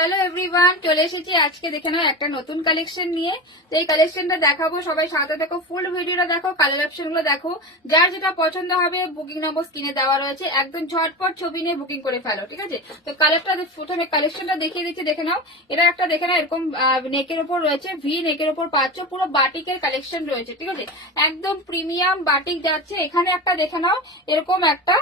Hello everyone, চলে এসেছি আজকে দেখে নাও একটা নতুন কালেকশন নিয়ে। তো এই কালেকশনটা দেখাবো, সবাই সাথে দেখো, ফুল ভিডিওটা দেখো, কালার অপশন গুলো দেখো, যার যেটা পছন্দ হবে বুকিং নম্বর স্ক্রিনে দেওয়া রয়েছে, একদম ঝটপট ছবি নিয়ে বুকিং করে ফেলো, ঠিক আছে। তো কালারটা প্রথমে কালেকশনটা দেখিয়ে দিচ্ছি, দেখে নাও। এটা একটা দেখে নাও, এরকম নেকের উপর রয়েছে, ভি নেকের উপর পাচ্ছ, পুরো বাটিকের কালেকশন রয়েছে, ঠিক আছে, একদম প্রিমিয়াম বাটিক যাচ্ছে। এখানে একটা দেখে নাও, এরকম একটা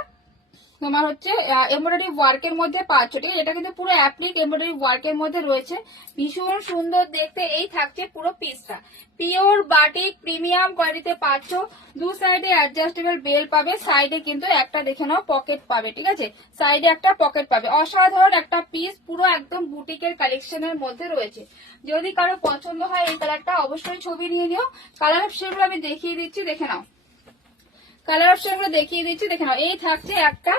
তোমার হচ্ছে এমব্রয়ডারি ওয়ার্কের মধ্যে পাচ্ছ, ঠিক আছে। এটা কিন্তু পুরো অ্যাপ্লিক এমব্রয়ডারি ওয়ার্কের মধ্যে রয়েছে, ভীষণ সুন্দর দেখতে। এই থাকছে পুরো পিসটা, পিওর বাটিক প্রিমিয়াম কোয়ালিটিতে পাচ্ছ। দু সাইডে অ্যাডজাস্টেবল বেল পাবে, সাইডে কিন্তু একটা দেখে নাও পকেট পাবে, ঠিক আছে, সাইডে একটা পকেট পাবে। অসাধারণ একটা পিস, পুরো একদম বুটিকের কালেকশনের মধ্যে রয়েছে। যদি কারো পছন্দ হয় এই কালারটা, অবশ্যই ছবি নিয়ে নিও। কালার অপশনগুলো আমি দেখিয়ে দিচ্ছি, দেখে নাও। কালার অপশন গুলো দেখিয়ে দিচ্ছি, দেখে নাও। এই থাকছে একটা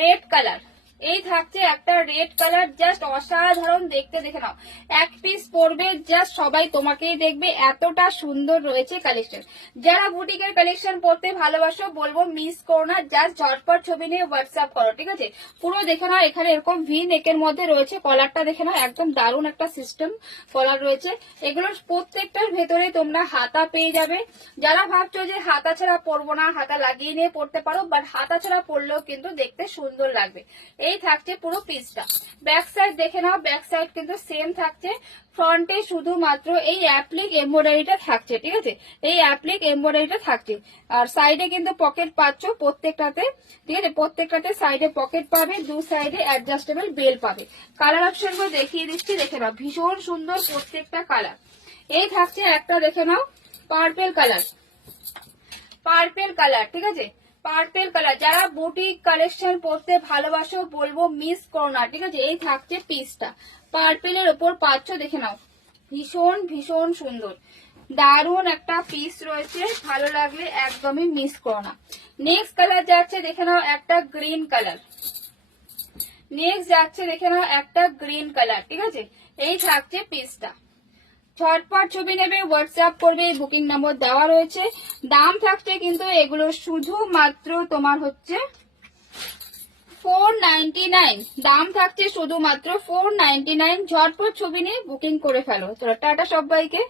রেড কালার, এই থাকছে একটা রেড কালার, জাস্ট অসাধারণ দেখতে, দেখে নাও। এক পিস পরবে, জাস্ট সবাই তোমাকেই দেখবে, এতটা সুন্দর রয়েছে কালেকশন। যারা বুটিকের কালেকশন পড়তে ভালোবাসো বলবো মিস করো না, জাস্ট ঝটপট ছবি নিয়ে হোয়াটসঅ্যাপ করো, ঠিক আছে। পুরো দেখে নাও, এখানে এরকম ভি নেকের মধ্যে রয়েছে, কলারটা দেখে নাও, একদম দারুণ একটা সিস্টেম কলার রয়েছে। এগুলোর প্রত্যেকটার ভেতরে তোমরা হাতা পেয়ে যাবে। যারা ভাবছো যে হাতা ছাড়া পরবো না, হাতা লাগিয়ে নিয়ে পড়তে পারো, বাট হাতা ছাড়া পরলেও কিন্তু দেখতে সুন্দর লাগবে। এই থাকছে পুরো পিসটা। ব্যাক সাইড দেখে নাও, ব্যাক সাইড কিন্তু সেম থাকছে। ফ্রন্টে শুধুমাত্র এই অ্যাপ্লিক এমব্রয়ডারিটা থাকছে, ঠিক আছে, এই অ্যাপ্লিক এমব্রয়ডারিটা থাকছে। আর সাইডে কিন্তু পকেট পাচ্ছ প্রত্যেকটাতে, ঠিক আছে, প্রত্যেকটাতে সাইডে পকেট পাবে, দু সাইডে অ্যাডজাস্টেবল বেল পাবে। কালার অপশন গুলো দেখিয়ে দিচ্ছি, দেখে নাও, ভীষণ সুন্দর প্রত্যেকটা কালার। এই থাকছে একটা দেখে নাও পার্পেল কালার, পার্পেল কালার, ঠিক আছে, পার্পেল কালার। যারা বুটিক কালেকশন পড়তে ভালোবাসো বলবো মিস করো না, ঠিক আছে। এই থাকছে পিসটা, পার্পেলের ওপর পাচ্ছ, দেখে নাও, ভীষণ ভীষণ সুন্দর দারুণ একটা পিস রয়েছে, ভালো লাগলে একদমই মিস করো না। নেক্সট কালার যাচ্ছে, দেখে নাও, একটা গ্রিন কালার। নেক্সট যাচ্ছে, দেখে নাও, একটা গ্রিন কালার, ঠিক আছে। এই থাকছে পিসটা, ঝটপট ছবি নেবে, হোয়াটসঅ্যাপ করবে, বুকিং নম্বর দেওয়া রয়েছে। দাম থাকছে কিন্তু এগুলো শুধুমাত্র তোমার হচ্ছে 499, দাম থাকছে শুধুমাত্র 499। ঝটপট ছবি নিয়ে বুকিং করে ফেলো। চলো টাটা সবাইকে।